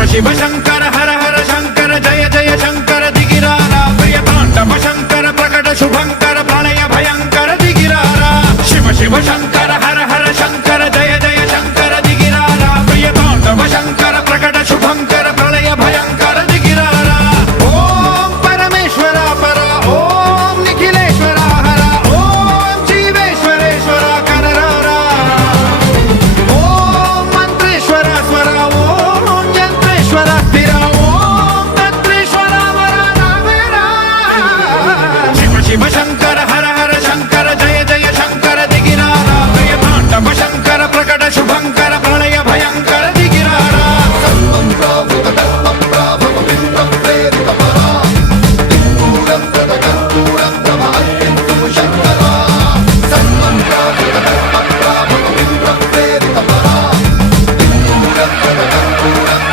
शिव शंकर हर हर शंकर जय जय शंकर दिगिरारा प्रिय तांडव शंकर प्रकट शुभंकर प्रलय भयंकर दिगिरारा शिव शिव शंकर